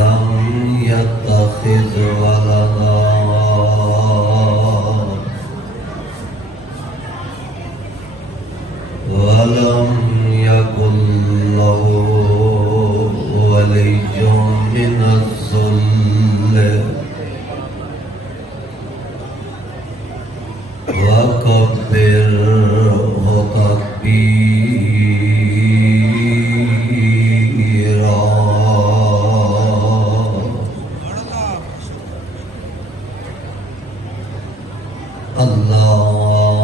لم يتخذ ولدا ولم يكن له ولي من الذل وكبره تكبيرا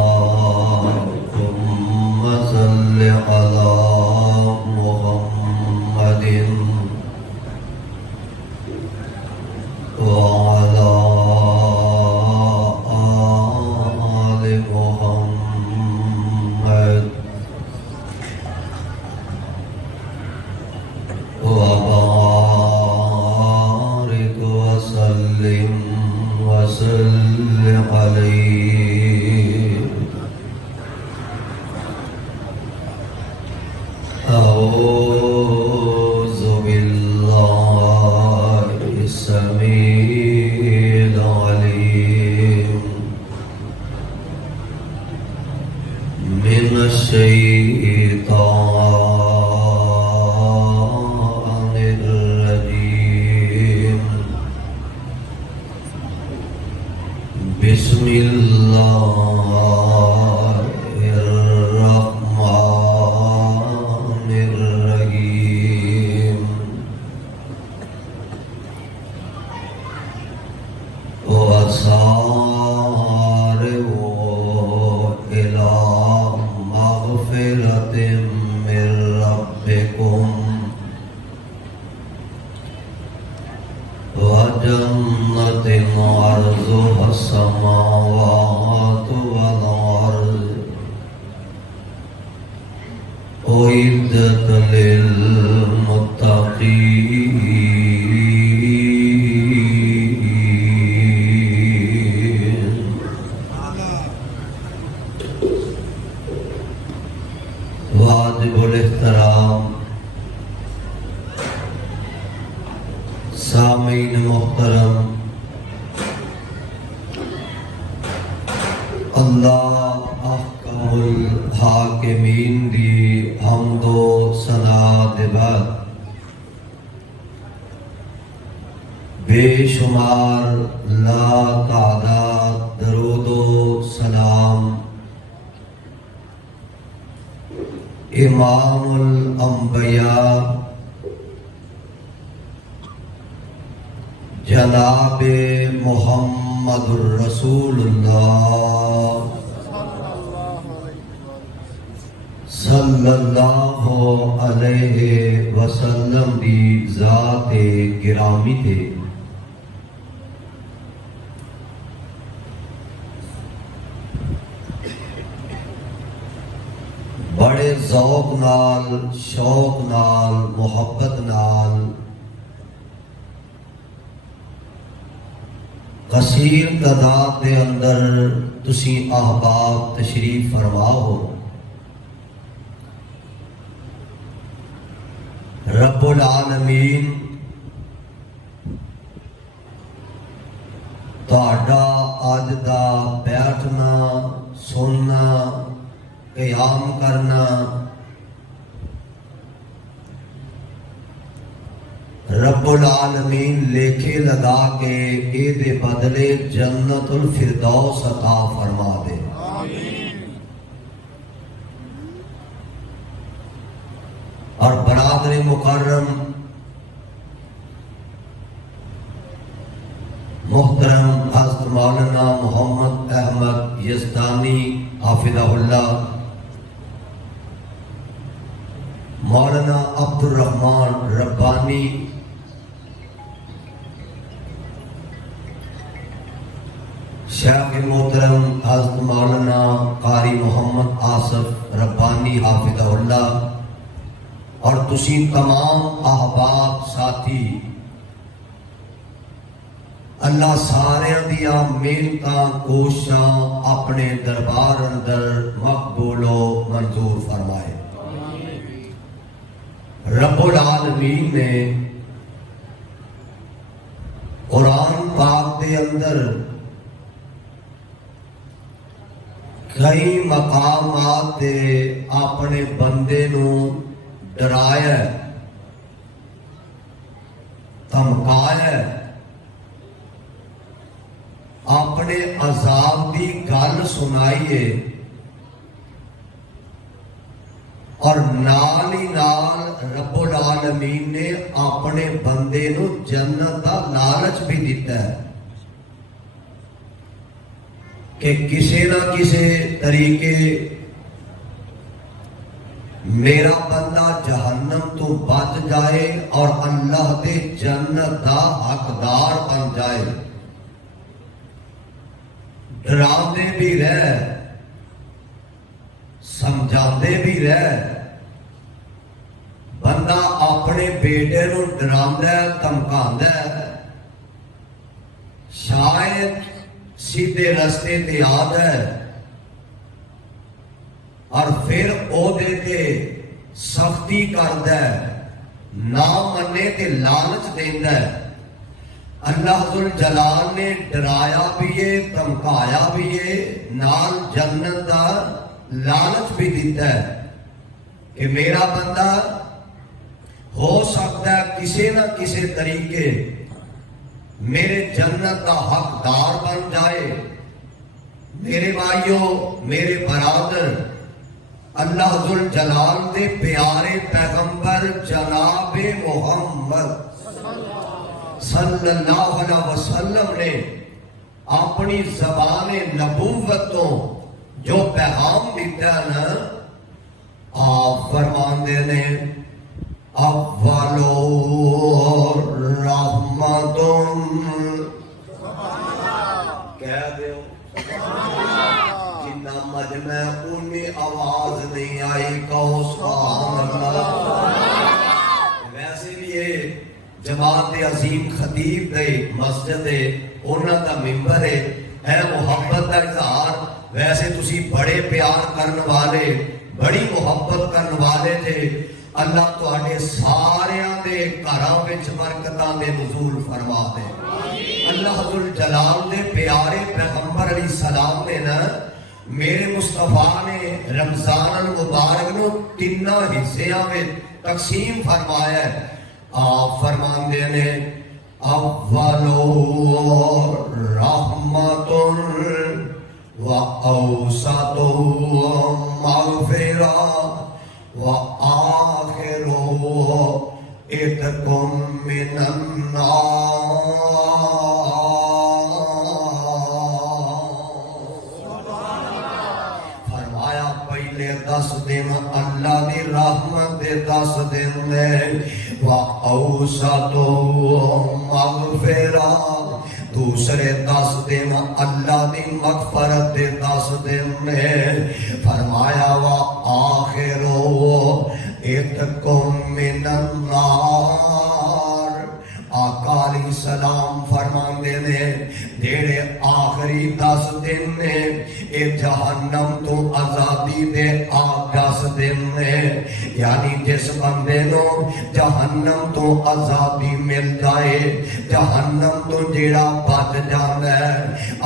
اللهم صل على محمد وعلى آل محمد وبارك وسلم وصل عليه. أعوذ بالله السميع العليم من الشيطان الرجيم. بسم الله الرحمن الرحيم. وسارعوا إلى مغفرة من ربكم وجنة عرضها السماوات والأرض أعدت للمتقين. واجب الاحترام سامعین محترم، اللہ احکم الحاکمین دی حمد و ثنا دے بعد بے شمار لا تعداد درود و سلام امام الانبیاء جناب محمد الرسول اللہ صلی اللہ علیہ وسلم دی ذات گرامی تھے. بڑے ذوق نال، شوق نال، محبت نال کثیر تعداد دے اندر تسی احباب تشریف فرما ہو. رب العالمین تہاڈا اج دا بیٹھنا، سننا، قیام کرنا رب العالمین لیکھے لگا کے اے دے بدلے جنت الفردوس عطا فرما دے. اور برادر مکرم محترم حضرت مولانا محمد احمد یزدانی حافظہ اللہ، مولانا عبد الرحمن ربانی، شیخ محترم حضرت مولانا قاری محمد آصف ربانی حافظہ اللہ، اور تسی تمام احباب ساتھی، اللہ سارے دیاں محنتاں کوششاں اپنے دربار اندر مقبول و منظور فرمائے. رب العالمین نے دے اندر کئی مقامات تے اپنے بندے نو ڈرایا، دھمکایا، اپنے عذاب دی گل سنائیے، اور نال ہی نال رب العالمین نے اپنے بندے نو جنت دا لالچ بھی دیتا ہے کہ کسی نہ کسی طریقے میرا بندہ جہنم تو بچ جائے اور اللہ دے جنت دا حقدار بن جائے۔ ڈراندے بھی رہ، سمجھاندے بھی رہ۔ بندہ اپنے بیٹے نو ڈراندا ہے، دھمکاندا ہے، شاید سیدھے رستے تے آ جائے، اور پھر او دے تے سختی کردا ہے، نہ منے تے لالچ دیندا ہے۔ اللہ ذوالجلال نے ڈرایا بھی ہے، دھمکایا بھی ہے، نال جنت دا لالچ بھی دیتا ہے کہ میرا بندہ ہو سکتا ہے کسی نہ کسی طریقے میرے جنت کا حقدار بن جائے۔ میرے بھائیوں، میرے برادر، اللہ ذوالجلال دے پیارے پیغمبر جناب محمد صلی اللہ علیہ وسلم نے اپنی زبان نبوتوں جو پیغام دیتا نا، آپ فرماندے نے اولو رحمتن، کہہ دیو جنہ مجمع انی آواز نہیں آئی کہو سبحان اللہ۔ ویسے بھی یہ جماعت عظیم خطیب دے مسجد دے انہاں دا ممبر ہے محبت دا اظہار۔ ویسے تسی بڑے پیار کرن والے، بڑی محبت کرن والے تھے۔ اللہ تواڈے ساریاں دے گھراں وچ برکتاں دے نزول فرما دے۔ اللہ ذوالجلال دے پیارے پیغمبر علیہ السلام نے نا میرے مصطفیٰ نے رمضان المبارک نو تیناں حصیاں وچ تقسیم فرمایا ہے۔ آپ فرماندے نے اولو رحمتن و اوسط مغفرہ و آخر اتقم من النار۔ فرمایا پہلے 10 دن اللہ دی رحمت دے 10 دن نے، و اوسط مغفرہ دوسرے 10 دن اللہ دی مغفرت دے 10 دن نے۔ فرمایا و آخر اتقم من النار، آقا علیہ السلام فرماندے نے جیڑے آخری 10 دن نے اے جہنم تو آزادی دے 10 دن نے، یعنی جس بندے نو جہنم تو آزادی مل جائے، جہنم تو جیڑا بچ جاندا ہے،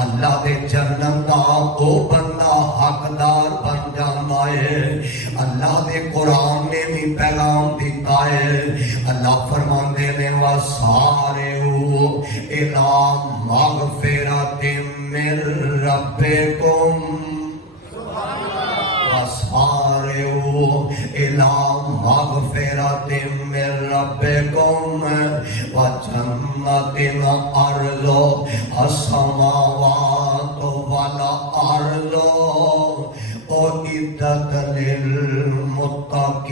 اللہ دے جنت دا او بندہ حقدار بن جاندا ہے۔ اللہ دے قرآن نے بھی پیغام دیتا ہے۔ اللہ فرماندے نے وَسَارِعُوا إِلَىٰ مَغْفِرَةٍ مِّن رَّبِّكُمْ وَسَارِعُوا إِلَىٰ مَغْفِرَةٍ مِّن رَّبِّكُمْ وَجَنَّةٍ عَرْضُهَا السَّمَاوَاتُ وَالْأَرْضُ أُعِدَّتْ لِلْمُتَّقِينَ۔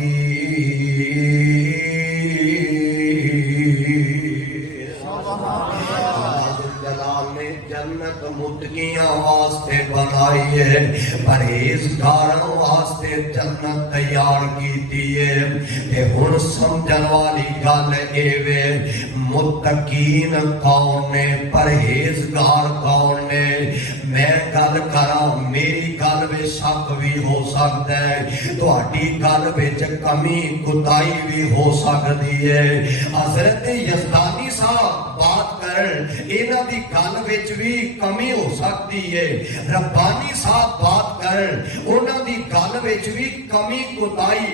جنت متقیاں واسطے بنائی ہے، پرہیزگاراں واسطے جنت تیار کیتی ہے۔ تے ہن سمجھن والی گل اے وے متقین کون نے، پرہیزگار کون نے۔ میں گل کراں، میری گل وچ شک بھی ہو سکتا ہے، تہاڈی گل وچ کمی کوتاہی بھی ہو سکتی ہے۔ حضرت یزدانی صاحب بات کر کر انہاں دی گل وچ بھی کمی ہو سکتی ہے، ربانی صاحب بات کر انہاں دی گل وچ بھی کمی کوتاہی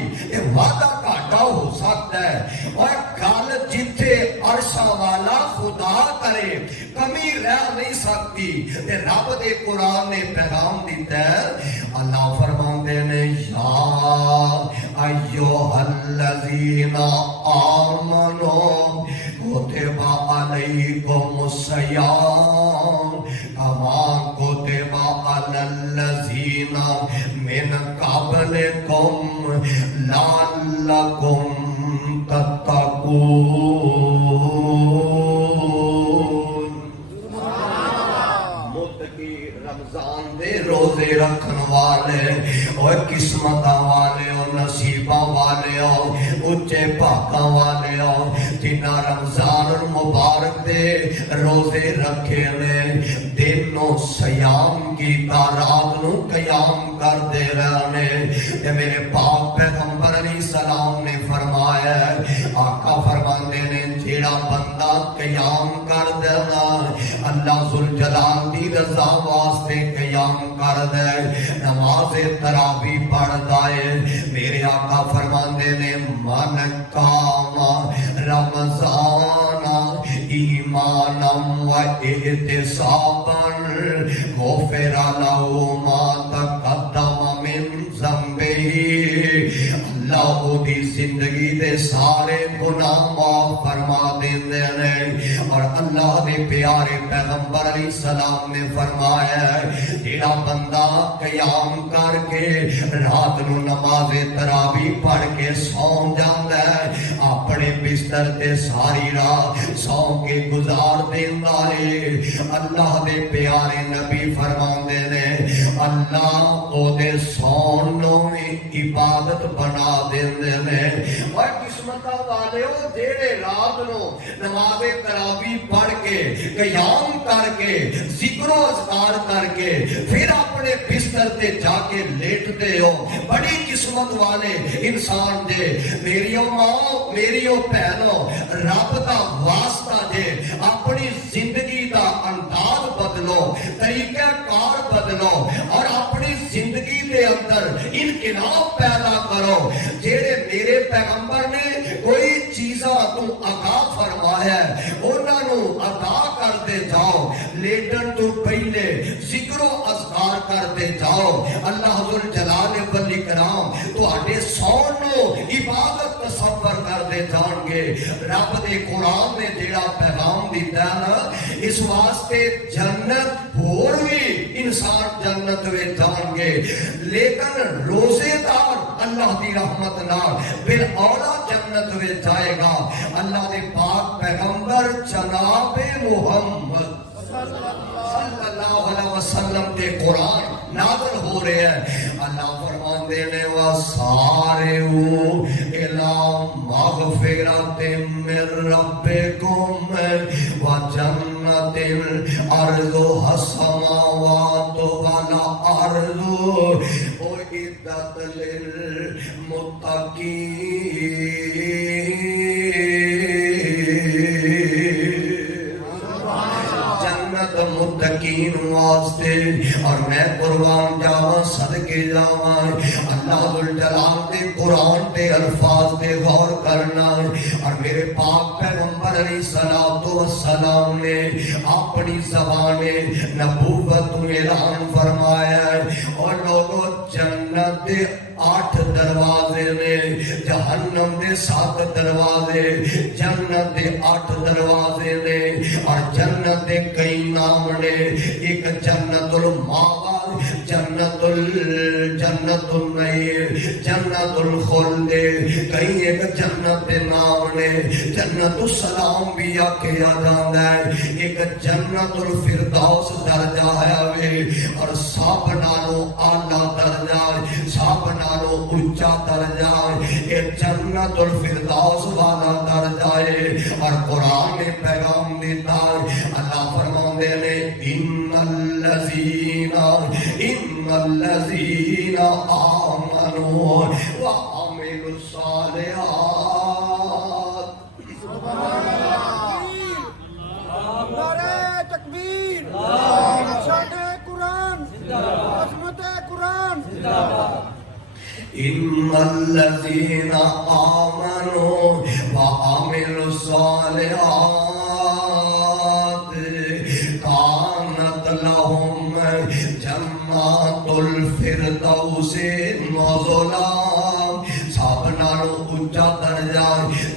وعدہ گھاٹا ہو سکتا ہے، اور گل جتھے عرشاں والا خدا کرے کمی رہ نہیں سکتی۔ تے رب دے قرآن نے پیغام دیتا ہے، اللہ فرماندے نے یا ایھا الذین آمنوا کتب علیکم الصیام کما کتب علی الذین من قبلکم لعلکم تتقون۔ رمضان دے روزے رکھن والے اور قسمتاں والے اور نصیباں والے اور اچے پاکاں والے اور جنہاں رمضان المبارک دے روزے رکھے نے دن نو سیام کیتا رات نو قیام کر دے رہنے۔ تے میرے پاک پیغمبر علیہ السلام نے فرمایا ہے، آقا فرماندے نے جیڑا بندہ قیام کر دینا اللہ ذوالجلال دی رضا واسطے قیام کر دے، نماز تراویح پڑھتا ہے، میرے آقا فرماندے نے من قام رمضان ایمانا و احتسابا غفر له ما تقدم من ذنبہ، اللہ دی زندگی دے سارے گناہ معاف فرما دیندے نے۔ اور اللہ دے پیارے پیغمبر علیہ السلام نے فرمایا ہے جیڑا بندہ قیام کر کے رات نو نماز تراویح پڑھ کے سو جاندا ہے اپنے بستر تے ساری رات سو کے گزار دیندا ہے، اللہ دے پیارے نبی فرماندے نے اللہ او دے سون نو عبادت بنا دیندے نے۔ اور قسمتاں والیو جیڑے رات نو نماز تراویح پڑھ کے قیام کر کے ذکر و اذکار کر کے پھر اپنے بستر تے جا کے لیٹتے ہو، بڑی قسمت والے انسان جے۔ میریو ماں میریو بہنو، رب دا واسطہ جے اپنی زندگی دا انداز بدلو، طریقہ کار بدلو اور اپنی زندگی دے اندر انقلاب پیدا کرو۔ جیڑے میرے پیغمبر نے کوئی چیزاں تو عطا فرمایا ہے انہاں نو عطا کرتے جاؤ، لیٹن تو پہلے ذکر و اذکار کرتے جاؤ، اللہ ذوالجلال والاکرام تواڈے سون نو عبادت تصور کرتے جان گے۔ رب دے قرآن نے جیڑا پیغام دیتا ہے نا اس واسطے جنت ہور بھی انسان جنت میں جان گے، لیکن روزے دار اللہ دی رحمت نال پھر اولا جنت میں جائے گا۔ اللہ دے پاک پیغمبر جناب محمد صلی اللہ علیہ وسلم کے قرآن نازل ہو رہے ہیں، اللہ فرماندے نے وَسَارِعُوا إِلَىٰ مَغْفِرَةٍ مِّن رَّبِّكُمْ وَجَنَّةٍ عَرْضُهَا السَّمَاوَاتُ وَالْأَرْضُ أُعِدَّتْ لِلْمُتَّقِينَ۔ متقین واسطے اور میں قربان جاواں صدقے جاواں اللہ ذوالجلال دے قرآن دے الفاظ دے غور کرنا۔ اور میرے پاک پیغمبر علیہ الصلوۃ والسلام نے اپنی زبان نبوت اعلان فرمایا ہے، اور لوگوں جنت دے 8 دروازے نے، جہنم دے 7 دروازے، جنت دے 8 دروازے نے، اور جنت دے کئی نام نے، ایک جنت الماوا، جنت النعیم، جنت الخلد، کئی ایک جنت دے نام نے، جنت السلام بھی آکھیا جاندا ہے، ایک جنت الفردوس درجہ ہے، اور سب نالوں اعلیٰ درجہ، سب نالوں اونچا درجہ یہ جنت الفردوس والا درجہ ہے۔ اور قرآن نے پیغام دیتا ہے، اللہ فرماندے نے ان الذین آمنوا وعملوا الصالحات الذین آمنوا وعملوا الصالحات کانت لهم جنات الفردوس نزلا. سب نالوں اونچا درجہ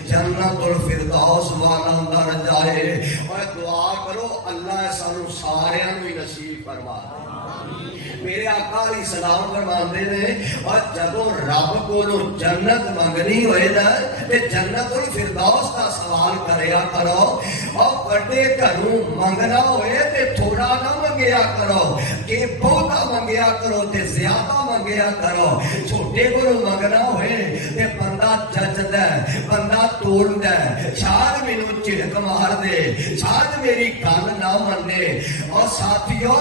جنت الفردوس والا درجہ ہے. اور دعا کرو اللہ سانو سارے نو نصیب فرما. میرے آقا علیہ السلام فرماندے نے اور جدو رب کولوں جنت منگنی ہوئے نا تے جنت الفردوس دا سوال کریا کرو. اور بڑے گھروں منگنا ہوئے تے تھوڑا نہ منگیا کرو کہ بہتا منگیا کرو تے زیادہ منگیا کرو. چھوٹے کولوں منگنا ہوئے تے بندہ ججدا ہے, بندہ تولدا ہے, شاید مینوں جھڑک مار دے, شاید میری گل نہ منے. اور ساتھیو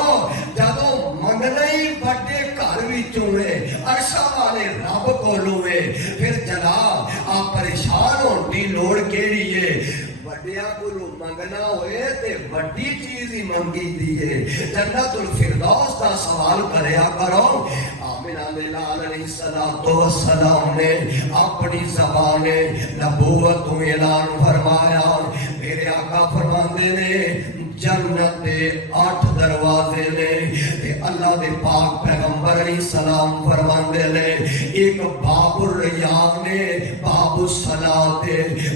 جدو منگنا ہی بڑے گھر وچوں ہے, عرشاں والے رب کولوں ہے, پھر جناب آپ پریشان ہون دی لوڑ کیڑی ہے؟ وڈیاں کولوں منگنا ہوئے تے وڈی چیز ہی منگی دی ہے. جنت الفردوس دا سوال کریا کرو. آمنہ لال علیہ السلام نے اپنی زبان نبوت کو اعلان فرمایا. میرے آقا فرماندے نے جنت دے 8 دروازے نے تے اللہ دے پاک پیغمبر علیہ السلام فرماندے نے ایک باب الریان نے, باب الصلاۃ,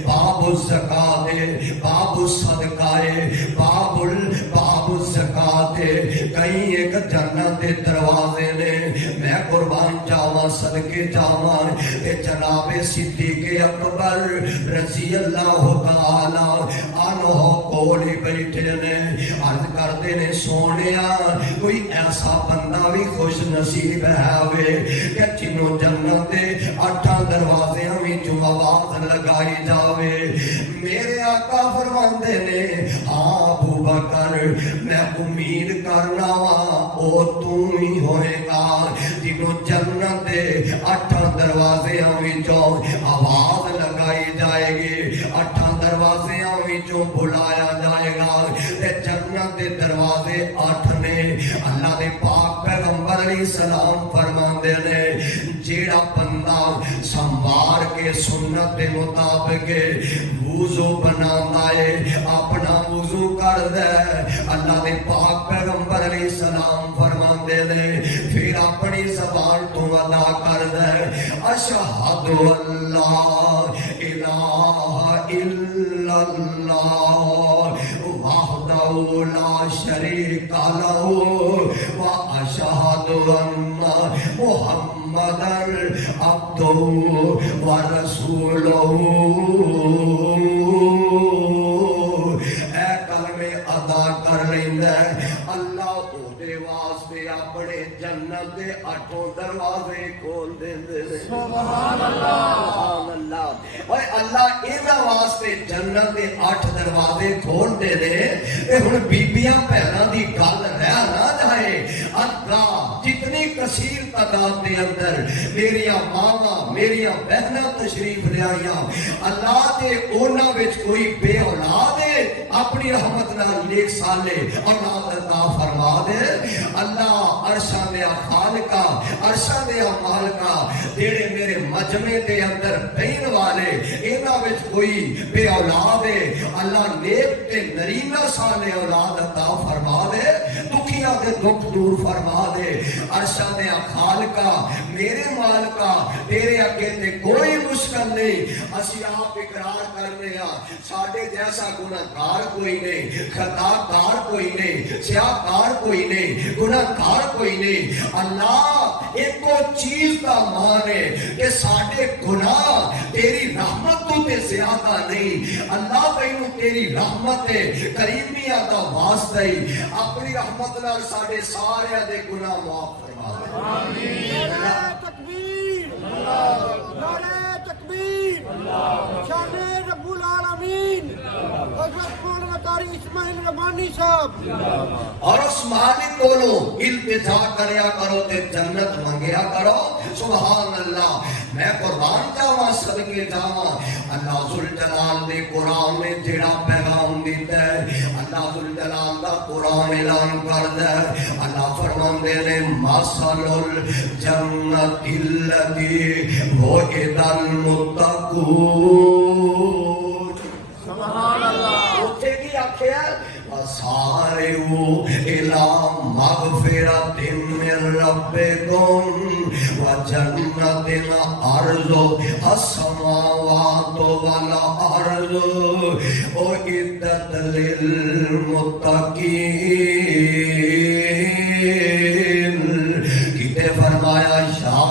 باب الزکات, باب الصدقہ, باب الزکات. کئی ایک جنت دے دروازے نے. میں قربان جاواں صدقے جاواں تے جناب صدیق اکبر رضی اللہ تعالی عنہ کول بیٹھے نے. عرض کرتے نے سونیا کوئی ایسا بندہ بھی خوش نصیب ہے وے کہ جنوں جنت دے 8 دروازیاں وچوں آواز لگائی جاوے. میرے آقا فرماندے نے ہاں ابو بکر میں امید کرنا وا او تو ہی ہوئے گا جنوں جنت دے 8 دروازیاں وچوں آواز لگائی جائے گی, 8 دروازیاں وچوں بلایا جائے گا. جنت دے دروازے 8 نے. اللہ دے پاک پیغمبر علیہ السلام فرماندے نے جیڑا بندہ سنوار کے سنت دے مطابق وضو بنانا ہے, اپنا وضو کردا ہے, اللہ دے پاک پیغمبر علیہ السلام فرماندے نے پھر اپنی زبان تو ادا کردا ہے اشہد اللہ الہ الا اللہ وحدہ لا شریک لہ واشہد ان محمدًا عبدہ ورسولہ. اے کلمے ادا کر لیندا ہے اللہ دے واسطے اپنے جنت دے 8 دروازے کھول دیندے نے. سبحان اللہ, سبحان اللہ. اوے اللہ انہاں واسطے جنت دے 8 دروازے کھول دے نے. تے ہن بیبییاں بہناں دی گل رہ نہ جائے. اللہ جتنی کثیر تعداد دے اندر میریاں ماواں میریاں بہناں تشریف لے آئیاں, اللہ تے انہاں وچ کوئی بے اولاد ہے اپنی رحمت نال نیک سالے اولاد عطا فرما دے. اللہ عرشاں دے خالقہ, عرشاں دے مالکہ, جڑے میرے مجمع دے اندر بہن والے انہاں وچ کوئی بے اولاد ہے اللہ نیک تے نرینہ سالے اولاد عطا فرما دے. دکھیاں دے دکھ دور فرما دے. عرشاں دے خالقہ میرے مالکہ تیرے اگے تے کوئی مشکل نہیں. اسی آپ اقرار کرنے ہاں ساڈے جیسا گناہگار کوئی نہیں, خطا کار کوئی نہیں, سیاہ کار کوئی نہیں, گناہگار کوئی نہیں. اللہ ایک چیز کا مان ہے کہ ساڈے گناہ تیری رحمت تو تے زیادہ نہیں. اللہ تینوں تیری رحمت ہے کریمیہ دا واسطہ ہی اپنی رحمت نال ساڈے سارے دے گناہ معاف فرما دے. آمین. نعرہ تکبیر, نعرہ تکبیر, شان رب العالمین حضرت مولانا قاری اسماعیل ربانی صاحب. اور اس مالک کولوں التجا کریا کرو تے جنت منگیا کرو. سبحان اللہ میں قربان جاواں صدقے جاواں اللہ ذوالجلال نے قرآن میں جڑا پیغام دیتا ہے اللہ ذوالجلال دا قرآن اعلان کردا ہے اللہ فرماندے نے مثل الجنت الذی وعد المتقون سبحان اللہ اوتھے کی آکھیا وسارعوا إلى مغفرة من ربكم وجنة عرضها السماوات والأرض أعدت للمتقين کتے فرمایا یا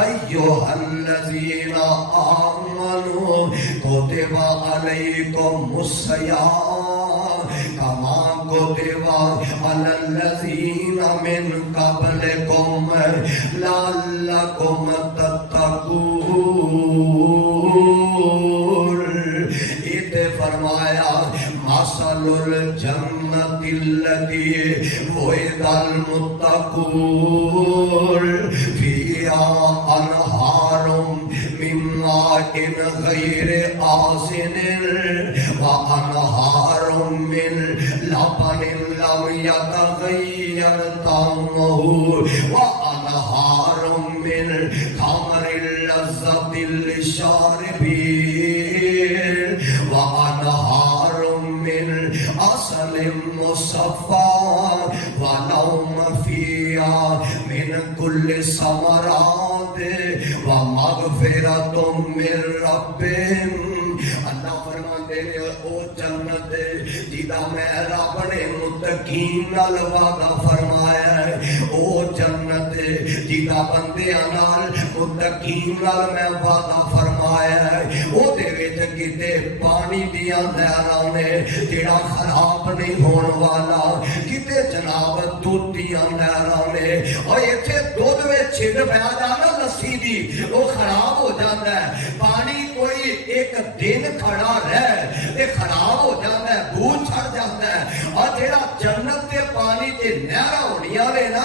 ایھا الذین آمنوا کتب علیکم الصیام کما کتب علی الذین من قبلکم لعلکم تتقون تے فرمایا مثل الجنت التي وعد المتقون فيها أنهار من ماء غير آسن وأنهار من لبن لم يتغير طعمه وأنهار من خمر لذة للشاربين وأنهار من عسل مصفى ولهم فيها من كل الثمرات ومغفرة من ربهم اللہ فرماندے نے او جنت جیدا میں رب نے متقین نال وعدہ فرمایا ہے او جنت جیدا بندیاں نال متقین نال میں وعدہ فرمایا ہے او دے وچ کتے پانی دیاں نہراں نے جیڑا خراب نہیں ہون والا کتے جناب دودھ دیاں نہراں نے اور ایتھے دودھ وچ چھڑ پیا جانا لسی دی او خراب ہو جاندا ہے پانی کوئی ایک دن کھڑا رہ تے خراب ہو جاندا ہے بو چھڑ جاندا ہے اور جیڑا جنت دے پانی تے نہراں ہونیاں نے نا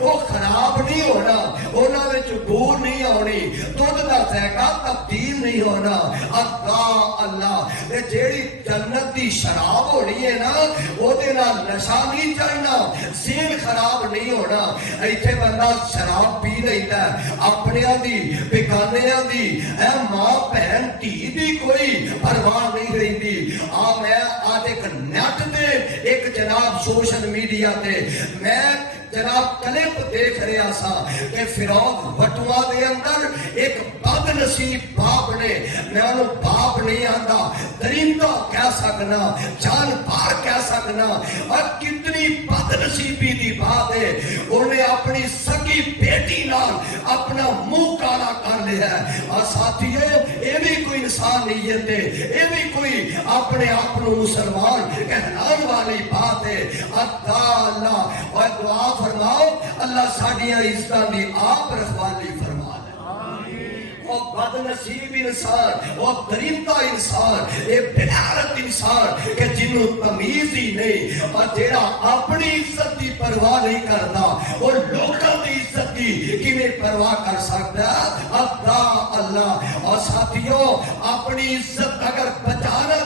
او خراب نہیں ہونا انہاں وچ بو نہیں آونی دودھ دا ذائقہ تبدیل نہیں ہونا اللہ تے جیڑی جنت دی شراب ہونی ہے نا او دے نال نشہ نہیں چڑھنا ذہن خراب نہیں ہونا ایتھے بندہ شراب پی لیندا ہے اپنیاں دی بیگانیاں دی اے ماں بہن دھی دی کوئی پرواہ نہیں رہندی میں آج ایک نیٹ تے ایک جناب سوشل میڈیا تے میں جناب کلپ دیکھ رہا سا کہ فیروز بٹوا دے اندر ایک بد نصیب باپ نے میں انہوں باپ نہیں آندا درندہ کہہ سکنا جانبار کہہ سکنا اور کتنی بد نصیبی دی بات ہے انہیں اپنی سکی بیٹی نال اپنا منہ کالا کر لیا ہے اور ساتھیو یہ بھی کوئی انسان نہیں ہے یہ بھی کوئی اپنے آپ کو مسلمان کہنان والی بات ہے اللہ اور دعا فرماؤ اللہ ساڑیاں عزتاں دی آپ رکھوالی فرما دے وہ بد نصیب انسان وہ درندہ انسان یہ بغیرت انسان کہ جنہوں تمیز ہی نہیں اور جیڑا اپنی عزت دی پرواہ نہیں کرتا اور لوگوں دی عزت دی کیویں پرواہ کر سکتا اللہ اور ساتھیوں اپنی عزت اگر بچانا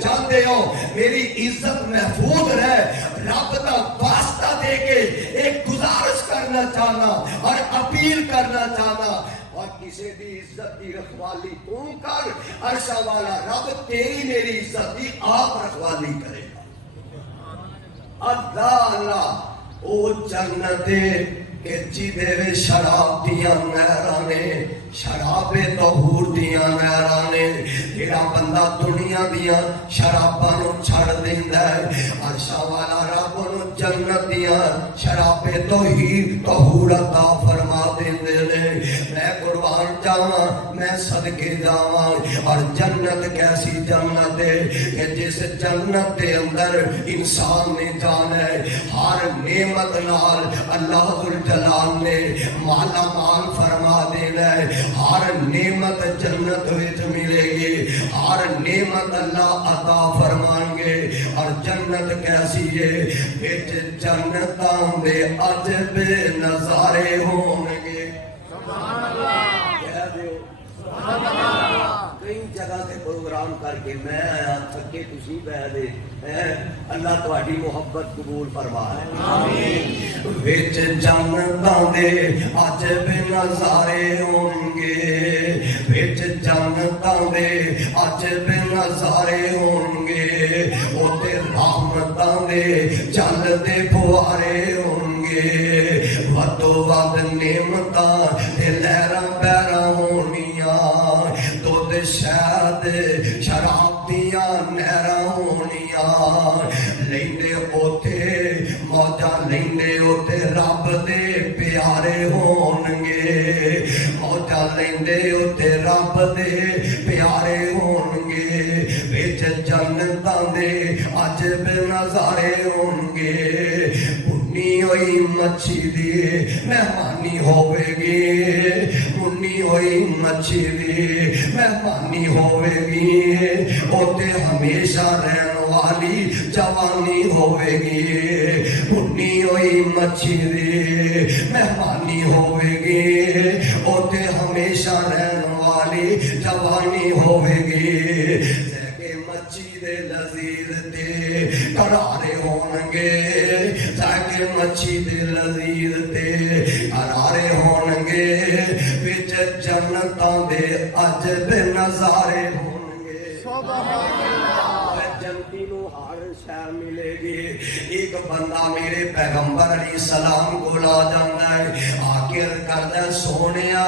چاہتے ہو میری عزت محفوظ رہے رب کا واسطہ دے کے ایک گزارش کرنا چاہنا اور اپیل کرنا چاہنا اور کسی دی عزت دی رکھوالی تو کر عرشہ والا رب تیری میری عزت دی آپ رکھوالی کرے گا اللہ او جنت کہ جی دے شراب دیاں نہرانے شراب طہور دیاں نہرانے جڑا بندہ دنیا دیاں شراباں چھڑ دیندا ہے عرشہ والا رب نو جنت دیاں شراب طہور عطا فرما دیندے نے میں قربان جاواں میں صدقے جاواں اور جنت کیسی جنت ہے کہ جس جنت دے اندر انسان نے جانا ہے ہر نعمت نال اللہ جلال نے مالا مال فرما دینا ہے ہر نعمت جنت وچ ملے گی ہر نعمت اللہ عطا فرمائیں گے اور جنت کیسی ہے وچ جنتاں دے عجب نظارے ہوں گے کئی جگہ تے پروگرام کر کے میں آیا تھکے تسی بہ دے اللہ تہاڈی محبت قبول فرمائے آمین وچ جنتاں دے اج بے نظارے ہون گے وچ جنتاں دے اج بے نظارے ہون گے اوتے رحمتاں دے چلدے فوارے ہون گے وتو ود نعمتاں تے لہراں پیراں ہونیاں دودھ شہد شراب دیاں نہراں ہونیاں لیندے اوتے موجاں لیندے اوتے رب دے پیارے ہون گے موجاں لیندے اوتے رب دے پیارے ہون گے وچ جنتاں دے اج بے نظارے ہون گے بھنی ہوئی مچھی دی مہمانی ہوے گی بھنی ہوئی مچھی دی مہمانی ہوے گی اوتے ہمیشہ رہن والی جوانی ہوے گی بھنی ہوئی مچھی دی مہمانی ہوے گی اوتے ہمیشہ رہن والی جوانی ہوے گی مچھی دے لذیذ تے قرارے ہون گے تاکہ مچھی دے لذیذ تے قرارے ہون گے وچ جنتاں دے اج دے نظارے ہون گے سبحان اللہ جنتی نو ہر شے ملے گی ایک بندہ میرے پیغمبر علیہ السلام کو لا جاندا ہے آخر کردا سونیا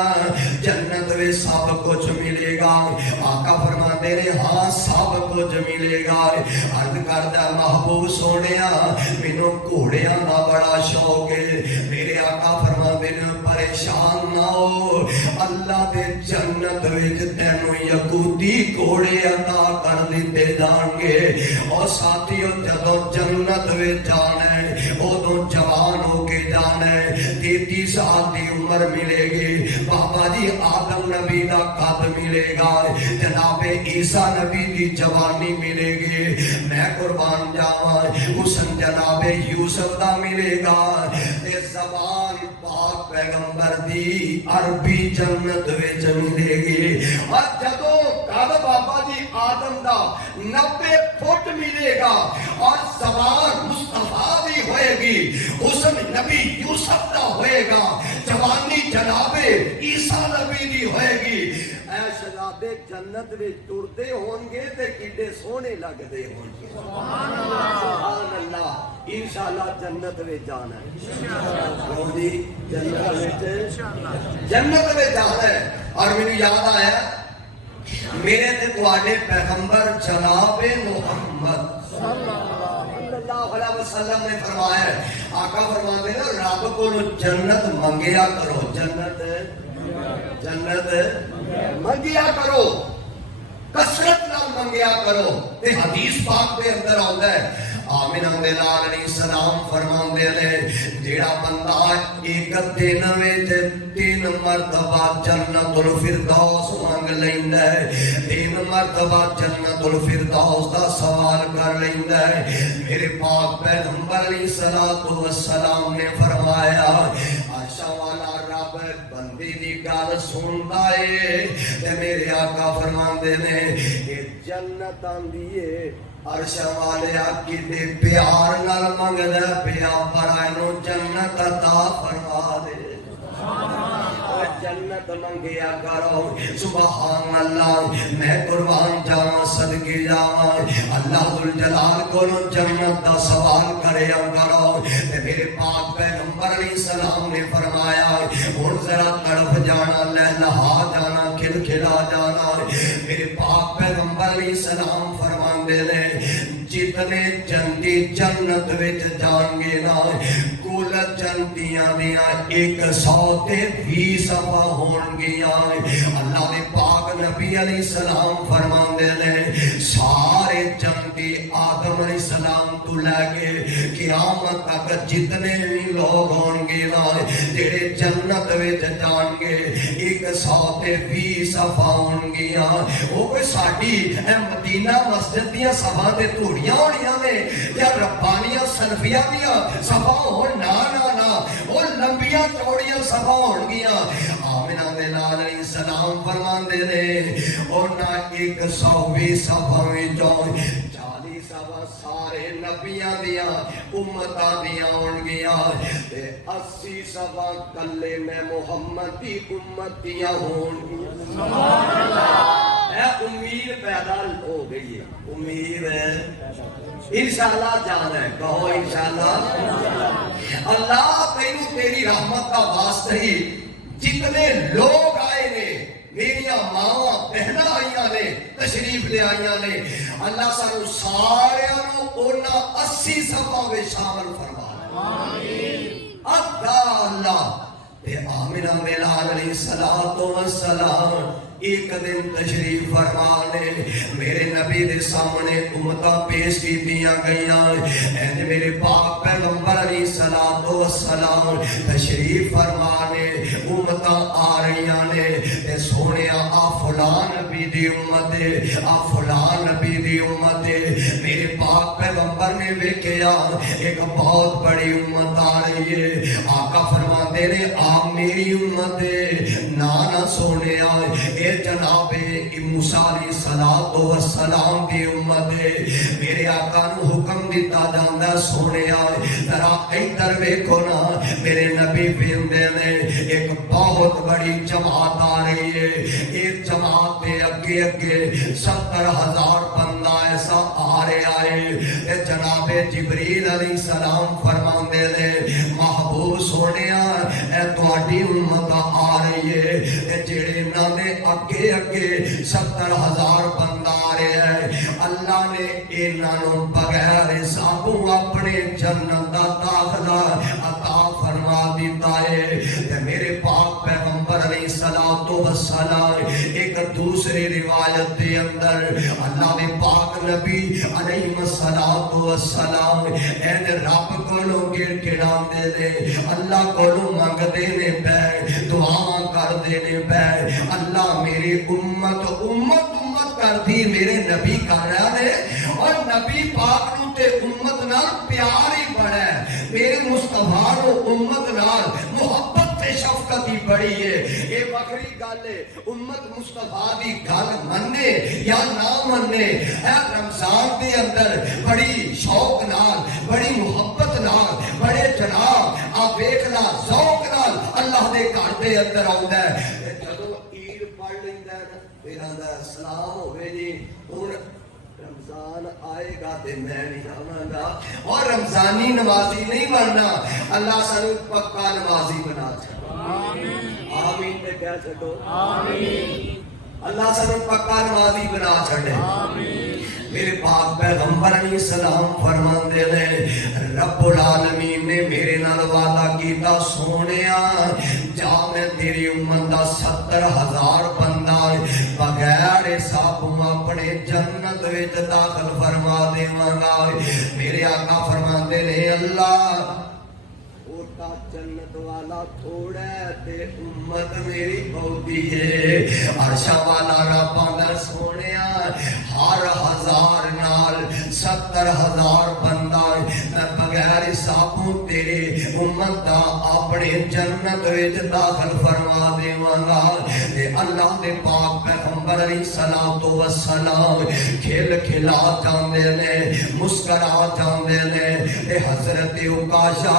جنت میں سب کچھ ملے گا آقا فرماتے ہیں ہاں سب کچھ ملے گا عرض کردا محبوب سونیا مینوں گھوڑیاں دا بڑا شوق ہے میرے آقا فرماتے ہیں پریشان نہ ہو اللہ دے جنت وچ تینوں یہودی گھوڑے عطا کر دتے جان گے اور ساتھیو جدوں جنت وچ جانا ہے ادوں جوان ہو کے جانا ہے 33 سال دی عمر ملے گی بابا جی آدم نبی دا قد ملے گا جناب عیسیٰ نبی دی جوانی ملے گی میں قربان جاواں حسن جناب یوسف دا ملے گا تے زبان پاک پیغمبر دی عربی جنت وچ ملے گی اور جدوں قد بابا جی آدم دا 90 فٹ ملے گا اور زبان مصطفیٰ دی ہوئے گی حسن نبی یوسف دا ہوئے گا جوانی جناب عیسیٰ نبی دی ہوئے گی اے شہزادے جنت میں ٹردے ہون گے تے کڈے سونے لگدے ہون گے سبحان اللہ انشاءاللہ جنت میں جانا ہے جنت میں جانا ہے اور مجھے یاد آیا میرے تے تواڈے پیغمبر جناب محمد صلی اللہ علیہ وسلم نے فرمایا آقا فرماتے ہیں رب کو جنت منگیا کرو جنت منگیا کرو کثرت نال منگیا کرو تے حدیث پاک دے اندر آندا ہے آمنہ دے لال علیہ السلام فرماندے نے جیڑا بندہ ایک دن وچ 3 مرتبہ جنت الفردوس مانگ لیندا ہے 3 مرتبہ جنت الفردوس دا سوال کر لیندا ہے میرے پاک پیغمبر علیہ الصلوۃ والسلام نے فرمایا عرش والا رب بندی دی گل سندا ہے تے میرے آقا فرماندے نے کہ جنت آندی ہے عرش والے آقی دے پیار نال منگدا پیا پر اینو جنت عطا فرما دے جنت منگیا کرو سبحان اللہ میں قربان جاواں صدقے جاواں اللہ ذوالجلال کو جنت دا سوال کریا کرو تے میرے پاک پیغمبر علیہ السلام نے فرمایا ہن ذرا تڑپ جانا لہلا جانا کھلکھلا جانا میرے پاک پیغمبر علیہ السلام فرماندے نے جتنے جنتی جنت وچ جان گے نا کل جنتیاں دیاں 120 صفا ہون گیاں اللہ نے پاک نبی علیہ السلام فرماندے نے سارے جنتی آدم علیہ السلام تو لے کے قیامت تک جتنے بھی لوگ ہون گے نا جڑے جنت وچ جان گے 120 صفا ہون گیاں او کوئی ساڈی مدینہ مسجد دیاں صفا تے دھوڑیاں ہونیاں نے یا ربانیاں سلفیاں دیاں صفا ہون نا نا نا او لمبیاں چوڑیاں صفا ہون گیاں آمنہ دے لال علیہ السلام فرمان دے دے اونا 120 صفحہ میں جو 40 صفحہ سارے نبیاں دیا امتاں دیا ہون گیا 80 صفحہ کلے میں محمد دی امتیاں ہون گیا سبحان اللہ اے امید پیدا ہو گئی ہے امید ہے انشاءاللہ جانا ہے کہو انشاءاللہ اللہ تیری رحمت کا واسطہ ہی جتنے لوگ آئے نے میریاں ماں بہناں آئیاں نے تشریف لے آئیاں نے اللہ سانو سارے اونا 80 صفحہ میں شامل فرما آمین اللہ تے آمنہ ملال علیہ السلام ایک دن تشریف فرمانے میرے نبی دے سامنے امتاں پیش کی دیا گئیاں اے میرے پاک پیغمبر علیہ السلام تشریف فرمانے امتاں آ رہیاں نے تے سونے آ فلان نبی دی امت آ فلان نبی دی امت میرے پاک پیغمبر نے ویکھیا ایک بہت بڑی امت آ رہی ہے آقا فرماتے نے آپ میری امت نانا سونے آئے جناب موسیٰ علیہ السلام کی امت ہے میرے آقا نو حکم دیتا جاندہ سونے آئے ذرا ادھر ویکھو نا میرے نبی پیندے نے ایک بہت بڑی جماعت آ رہی ہے ایک جماعت کے اگے اگے 70,000 بندہ ایسا آ رہے آئے جناب جبریل علیہ السلام فرمان دے لے محبوب سونے آئے تواڈی امت آ رہی ہے جڑے انہاں نے اگے اگے 70,000 بندہ آ رہے ہیں اللہ نے انہوں بغیر حسابوں اپنے جنت دا داخلہ عطا فرما دیتا ہے میرے پاک پیغمبر علیہ السلام ایک دوسری روایت دے اندر اللہ نے پاک نبی علیہ السلام این رب کو لوگ گڑان دے دے اللہ کو لوگ مانگ دینے پہ دعا کر دینے پہ اللہ میری امت کر دی میرے نبی کر رہا ہے اور نبی پاک نو تے امت نال پیار ہی بڑا ہے میرے مصطفیٰ نو امت نال محبت تے شفقت ہی بڑی ہے یہ بکری گل ہے امت مصطفیٰ دی گل مننے یا نہ مننے اے رمضان دے اندر بڑی شوق نال بڑی محبت نال بڑے جناب آپ دیکھنا ذوق نال اللہ دے گھر دے اندر آوندا ہے جدوں عید پڑھ لیندا ہے پھر آندا سلام ہوے جی ہن رمضان آئے گا تے میں بھی آواں گا اور رمضانی نمازی نہیں بننا اللہ سانو پکا نمازی بنا چھڑے آمین آمین تے کہہ چھڈو آمین اللہ سانو پکا نمازی بنا چھڑے آمین میرے پاک پیغمبر علیہ السلام فرمان دے لے رب العالمین نے میرے نال وعدہ کیتا سونیا جا میں تیری امت دا 70,000 بندہ بغیر حساب اپنے جنت وچ داخل فرما دیواں گا میرے آقا فرمان دے لے اللہ جنت والا تھوڑا تے امت میری بہتی ہے عرشہ والا رب آندا سونیا ہر 1000 نال 70,000 بندہ میں بغیر حسابوں تیرے امت دا اپنے جنت وچ داخل فرما دیواں گا تے اللہ دے پاک پیغمبر علیہ السلام کھل کھلا جاندے نے مسکرا جاندے نے تے حضرت عکاشہ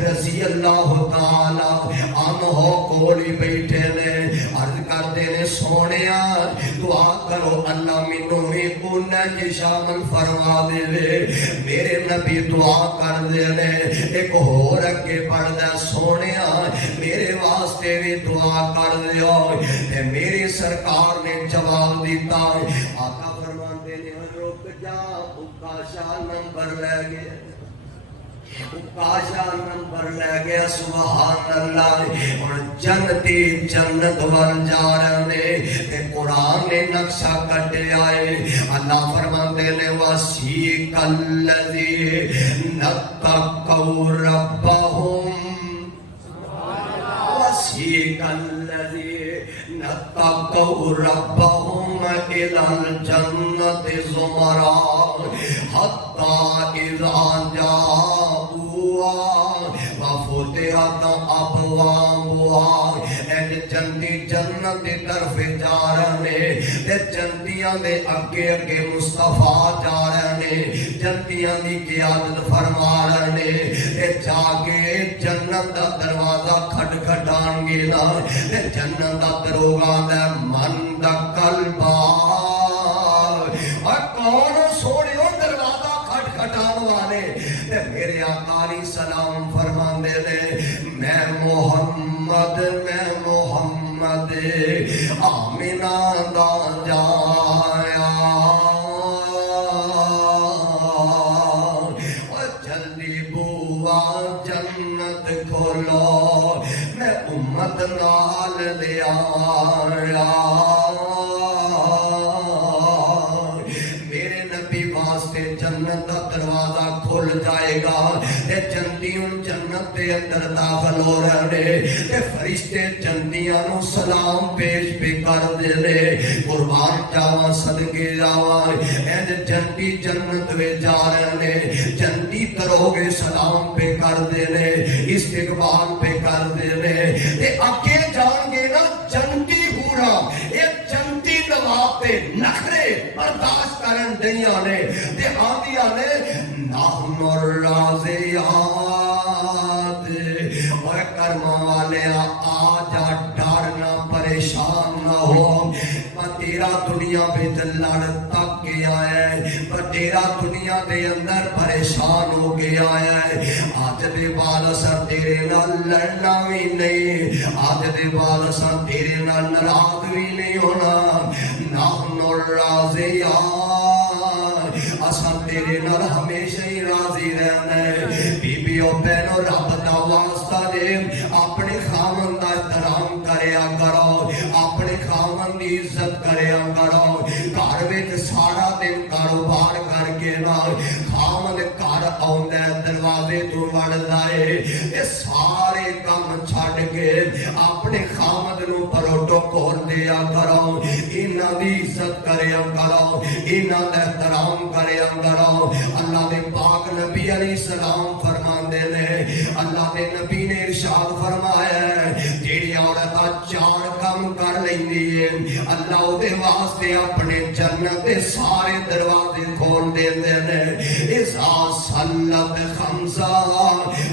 رضی اللہ تعالی عنہ کولی بیٹھے نے عرض کرتے نے سونیا دعا کرو اللہ مینوں بھی انہیں کی شامل فرما دے میرے نبی دعا کر دے نے ایک اور اگے بڑھ دے سونیا میرے واسطے بھی دعا کر دیو تے میری سرکار نے جواب دیتا آقا فرماندے نے رک جا عکاشہ نمبر لے گئے عکاشہ نمبر لے گیا سبحان اللہ اور جنتی جنت وال جا رہے تے قرآن نے نقشہ کٹے آئے اللہ فرماندے نے وَسِيقَ الَّذِينَ اتَّقَوْا رَبَّهُمْ وَسِيقَ الَّذِينَ اتَّقَوْا رَبَّهُمْ إِلَى الْجَنَّةِ زُمَرًا حَتَّى إِذَا جَاءُوهَا وفتحت ابوابها اج جنتی جنت دی طرف جا رہے نے تے جنتیاں دے اگے اگے مصطفیٰ جا رہے نے جنتیاں دی قیادت فرما رہے نے تے جا کے جنت دا دروازہ کھٹکھٹان گے نا تے جنت دا دروگا دے من دا قلبا اور کون سوڑے ہو دروازہ کھٹکھٹان والے تے میرے آقا علیہ السلام فرمان دے دے میں محمد آمینہ دا جایا جلدی بوا جنت کھولو میں امت نال لیا میرے نبی واسطے جنت دا دروازہ کھل جائے گا تے جنتیوں جنت دے اندر داخل ہو رہے تے فرشتے جنتیاں نو سلام پیش پہ کر دے لے قربان جاواں صدقے جاواں اے جنتی جنت وچ جا رہے جنتی تروگے سلام پہ کر دے لے استقبال پہ کر دے لے تے اگے جان گے نا جنتی پورا اے جنتی نواب تے نخرے برداشت کرن دیاں نے تے آندیاں نے نحن الراضیات اور کرما والے آجا ڈارنا پریشان نہ ہو تیرا دنیا پہ لڑ تک کے آیا ہے تیرا دنیا دے اندر پریشان ہو کے آیا ہے آج دے بال سر تیرے نال لڑنا بھی نہیں آج دے بال سر تیرے نال ناراض بھی نہیں ہونا نحن الراضیات اساں تیرے نال ہمیشہ ہی راضی رہنا ہے بیبیوں بہنوں رب دا واسطہ دے اپنے خاوند دا احترام کریا کرو اپنے خاوند دی عزت کریا کرو گھر وچ سارا دن کاروبار کر کے نا خاوند گھر آوندا ہے دروازے تو وڑدا ہے اے سارے کم چھڈ کے اپنے خاوند نو پروٹوکول دیا کرو انہاں دی عزت کریا کرو انہاں دا احترام کریا کرو اللہ دے پاک نبی علیہ السلام فرماندے نے اللہ دے نبی نے ارشاد فرمایا ہے جیڑی عورت چار کم کر لیندی ہے اللہ دے واسطے اپنے جنت دے سارے دروازے کھول دیندے نے اذا صلت خمسا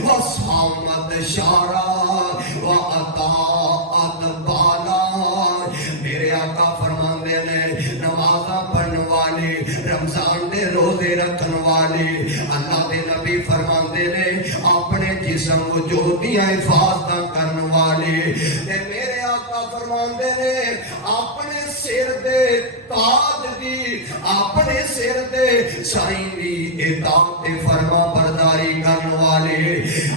وصامت شارا واطاعت بالا میرے آقا فرماندے نے نمازاں پڑھن والے رمضان دے روزے رکھن والے اللہ دے نبی فرماندے نے اپنے جسم وجود دیاں حفاظتاں کرن والے تے میرے آقا فرماندے نے اپنے سر دے تاج دی اپنے سر دے سائیں دی اطاعت فرما برداری کرن والے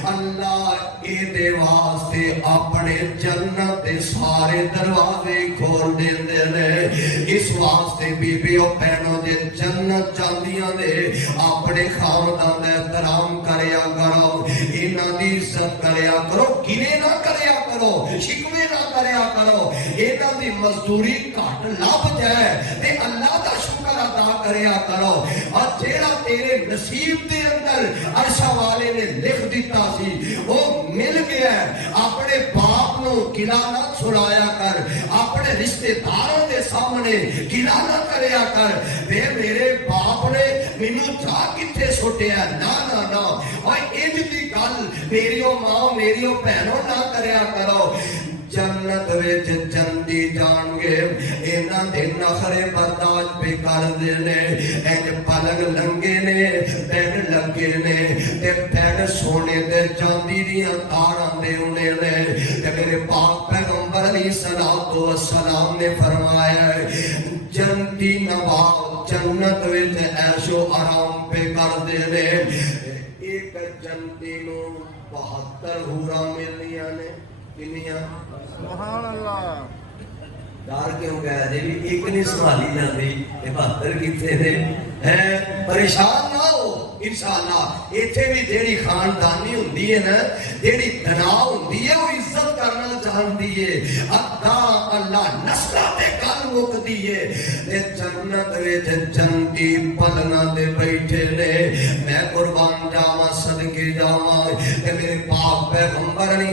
اللہ اے دے واسطے اپنے جنت دے سارے دروازے کھول دیندے نے اس واسطے بیبیوں بہنوں دے جنت چاندیاں دے اپنے خاونداں دا احترام کریا کرو انہاں دی عزت کریا کرو گنے نہ کریا کرو شکوے نہ کریا کرو انہاں دی مزدوری گھٹ لب جائے تے اللہ دا شکر ادا کریا کرو اور جیڑا تیرے نصیب دے اندر عرشہ والے نے لکھ دیتا سی وہ مل گیا ہے اپنے باپ نو گلا نہ چھڑایا کر اپنے رشتہ داروں دے سامنے گلا نہ کریا کر بے میرے باپ نے مینوں جا کتے سٹیا نہ نہ نہ اور انج دی گل میریو ماں میریو بہنوں نہ کریا کرو جنت وچ جنتی جان گے انہاں دے نخرے برداشت پہ کر دے نے انج پلنگ لنگے نے بیڈ لگے نے تے بیڈ سونے تے چاندی دیاں تاراں دے ہونے نے تے میرے پاک پیغمبر علیہ الصلوۃ والسلام نے فرمایا ہے جنتی نواب جنت وچ عیش و آرام پہ کر دے نے ایک جنتی نو 72 حوراں ملنیاں نے کنیاں سبحان اللہ ڈار کیوں گیا جی ایک نہیں سنبھالی جاندی 72 کتنے نے پریشان نہ ہو انشاءاللہ ایتھے بھی جیڑی خاندانی ہوندی ہے نا جیڑی دنا ہوندی ہے وہ عزت کرنا چاہندی ہے اللہ نسلہ تے گل مکدی ہے تے جنت وچ جنتی پلنا تے بیٹھے نے میں قربان جاواں صدقے جاواں تے میرے پاک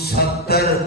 70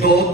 2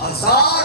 1000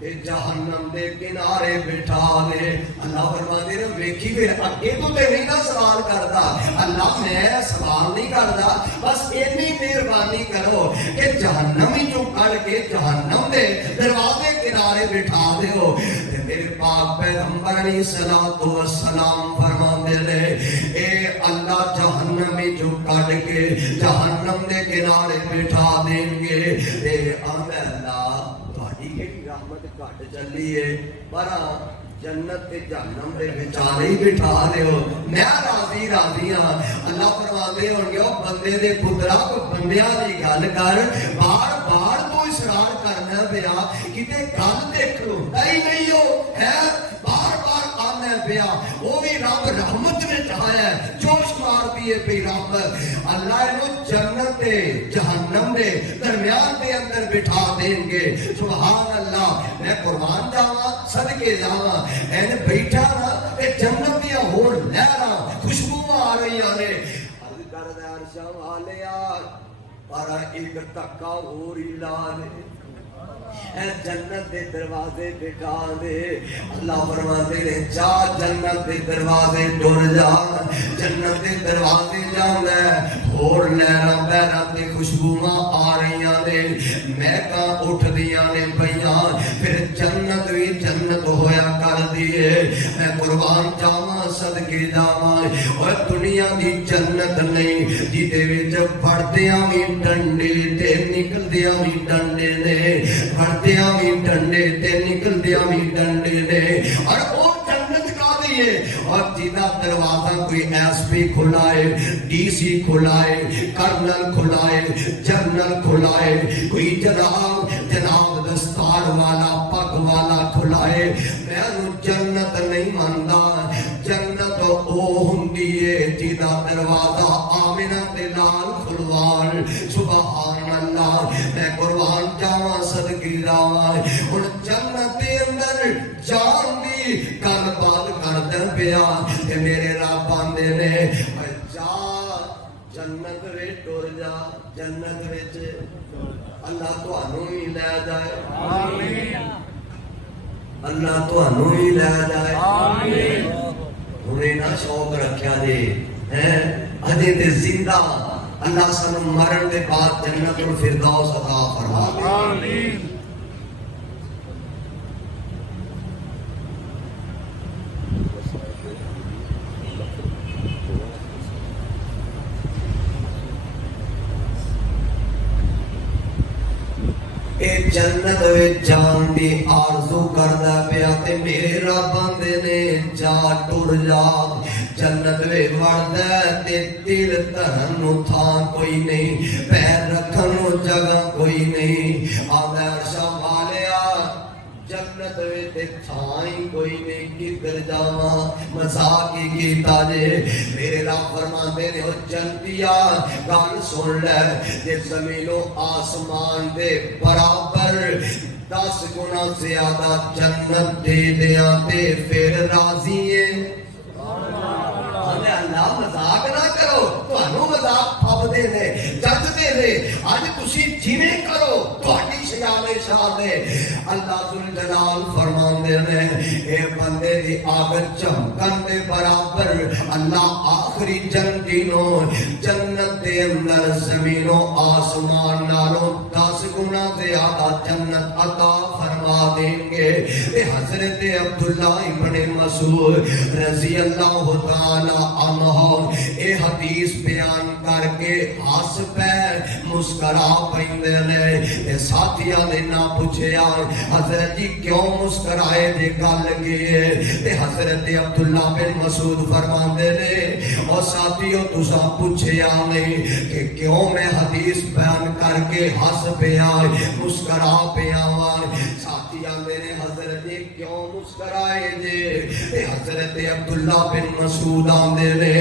تے جہنم دے کنارے بٹھا دے. اللہ فرماندے نے ویکھی پھر اگے تو تے نہیں نا سوال کردا. اللہ میں سوال نہیں کردا, بس اتنی مہربانی کرو کہ جہنم ہی چوں کڈ کے جہنم دے دروازے کنارے بٹھا دیو. تے میرے پاک پیغمبر علیہ الصلوۃ والسلام فرماندے نے اے اللہ جہنم ہی چوں کڈ کے جہنم دے کنارے بٹھا دیں گے. تے اللہ رحمت گھٹ چلی ہے پر جنت تے جہنم دے وچالے ہی بٹھا دیو. میں راضی راضی ہاں. اللہ فرماندے ہون گے بندے دے پترا کو بندیاں دی گل کر, بار بار تو اصرار کرنا پیا کتے گل تے کھلوتا ہی نہیں ہو ہے, بار بار آنا پیا. وہ بھی رب رحمت وچ آیا ہے, جوش مار دیے پی رب. اللہ انہوں جنت تے جہنم دے درمیان دے اندر بٹھا دیں گے. سبحان اللہ. میں قربان جاواں صدقے جاواں این بیٹھا نا تے جنت دیا ہور لہراں خوشبو آ رہی نے. عرض کردا عرشاں والیا پر ایک تکا ہور ہی لا دے, اے جنت دے دروازے بٹھا دے. اللہ فرماتے نے جا جنت دے دروازے ٹر جا, جنت دے دروازے جانا ہور لہراں بہراں تے خوشبوواں آ رہیاں نے, مہکاں اٹھ دیاں نے پیاں. پھر جنت بھی جنت ہویا کر دیے. میں قربان جاواں صدقے جاواں اور دنیا دی جنت نہیں جیدے وچ پڑدیاں بھی ڈنڈے تے نکلدیاں بھی ڈنڈے نے, پڑدیاں بھی ڈنڈے تے نکلدیاں بھی ڈنڈے نے. اور وہ جنت کا دیئے اور جیدہ دروازہ کوئی ایس پی کھلائے, ڈی سی کھلائے, کرنل کھلائے, جنرل کھلائے, کوئی جناب دستار والا پگ والا کھلائے. میں جنت نہیں ماندا. جنت او ہوندی ہے جیدہ دروازہ آمنہ تے لال کھلوان. سبحان اللہ. میں قربان جاواں صدقے جاواں. ہن جنت دے اندر جان دی گل بات کردے پیا تے میرے رب آندے نے جا جنت وچ ٹر جا. جنت وچ اللہ تانوں ہی لے جائے. آمین. اللہ تانوں ہی لے جائے. آمین. ہونے نہ شوق رکھیا جے ہیں اجے تے زندہ. اللہ سانو مرن دے بعد جنت الفردوس عطا فرما دے. آمین. اے جنت وچ جان دی آرزو کردا پیا تے میرے رب آندے نے جا ٹر جا. جنت وچ وڑدا تے دل دھرن نو تھاں کوئی نہیں, پیر رکھن نو جگہ کوئی نہیں. آندا عرشاں والیا جنت وچ تھاں ہی کوئی نہیں, کدھر جاواں. مذاق ہی کیتا جے. میرے رب فرماندے نے او جنتیا گل سن لے, جے زمین و آسمان دے برابر 10 گنا زیادہ جنت دے دیاں تے پھر راضی ہے. اللہ مذاق نہ کرو, تانوں مذاق پھبدے نے ججدے نے. اج تسی جویں کرو تہاڈی شان شان ہے. اللہ ذوالجلال فرماندے نے اے بندے دی آگ چمکن دے برابر اللہ آخری جنتی نو جنت دے اندر زمین و آسمان نالوں 10 گنا زیادہ جنت عطا فرما دیں گے. اے حضرت عبداللہ ابن مسعود رضی اللہ تعالی عنہ اے حدیث بیان کر کے ہس پہ مسکرا پیندے نے. اے ساتھیاں نے نہ پوچھیا حضرت جی کیوں مسکرائے دے گل گئے. تے حضرت عبداللہ بن مسعود فرماندے نے او ساتھیو تساں پوچھیا نہیں کہ کیوں میں حدیث بیان کر کے ہس پیا مسکرا پیا. ساتھی آندے نے حضرت جی کیوں مسکرائے جے حضرت عبداللہ بن مسعود آندے نے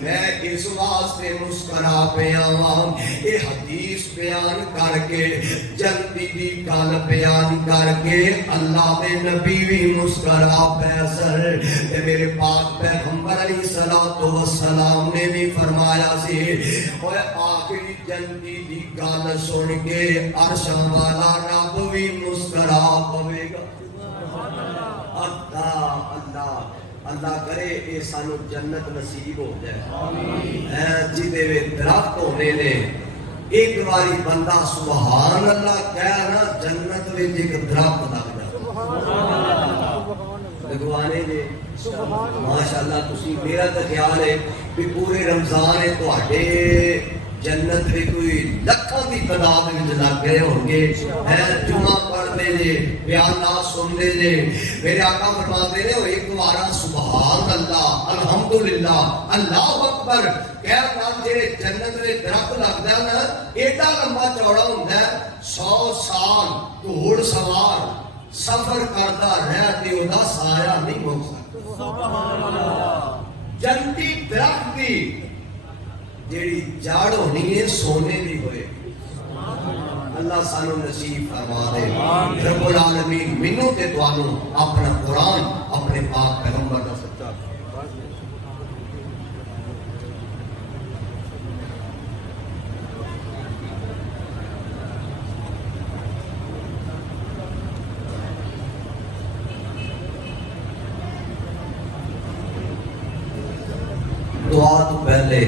میں اس واسطے مسکرا پیا واں اے حدیث بیان کر کے جنتی دی گل بیان کر کے اللہ دے نبی بھی مسکرا پے سر تے میرے پاک پیغمبر علیہ الصلوۃ والسلام نے بھی فرمایا سی اوے آخری جنتی دی گل سن کے عرش والا رب بھی مسکرا پوے گا اللہ اللہ اللہ کرے اے سانو جنت نصیب ہو جائے آمین جدے وے درخت ہونے نے ایک باری بندہ سبحان اللہ کہہ نا جنت وچ ایک درخت لگ جائے لگوانے جے ماشاءاللہ تسی میرا تو خیال ہے کہ پورے رمضان ہے تواڈے جنت میں کوئی لکھاں دی تعداد وچ لگ گئے ہوں گے جمعہ پڑھتے جے بیانات سنتے جے میرے آقا فرماتے نے ایک بار سبحان اللہ الحمدللہ اللہ اکبر کہہ نال جے جنت میں درخت لگدا نا ایڈا لمبا چوڑا ہوندا ہے 100 سال گھوڑ سوار سفر کرتا رہ تے ادا سایہ نہیں ہو سکتا سبحان اللہ جنتی درخت دی جیڑی جاڑ ہونی ہے سونے دی ہوئے اللہ سانو نصیب فرما دے رب العالمین منوں تے توانوں اپنا قرآن اپنے پاک پیغمبر دا سچا دعا تو پہلے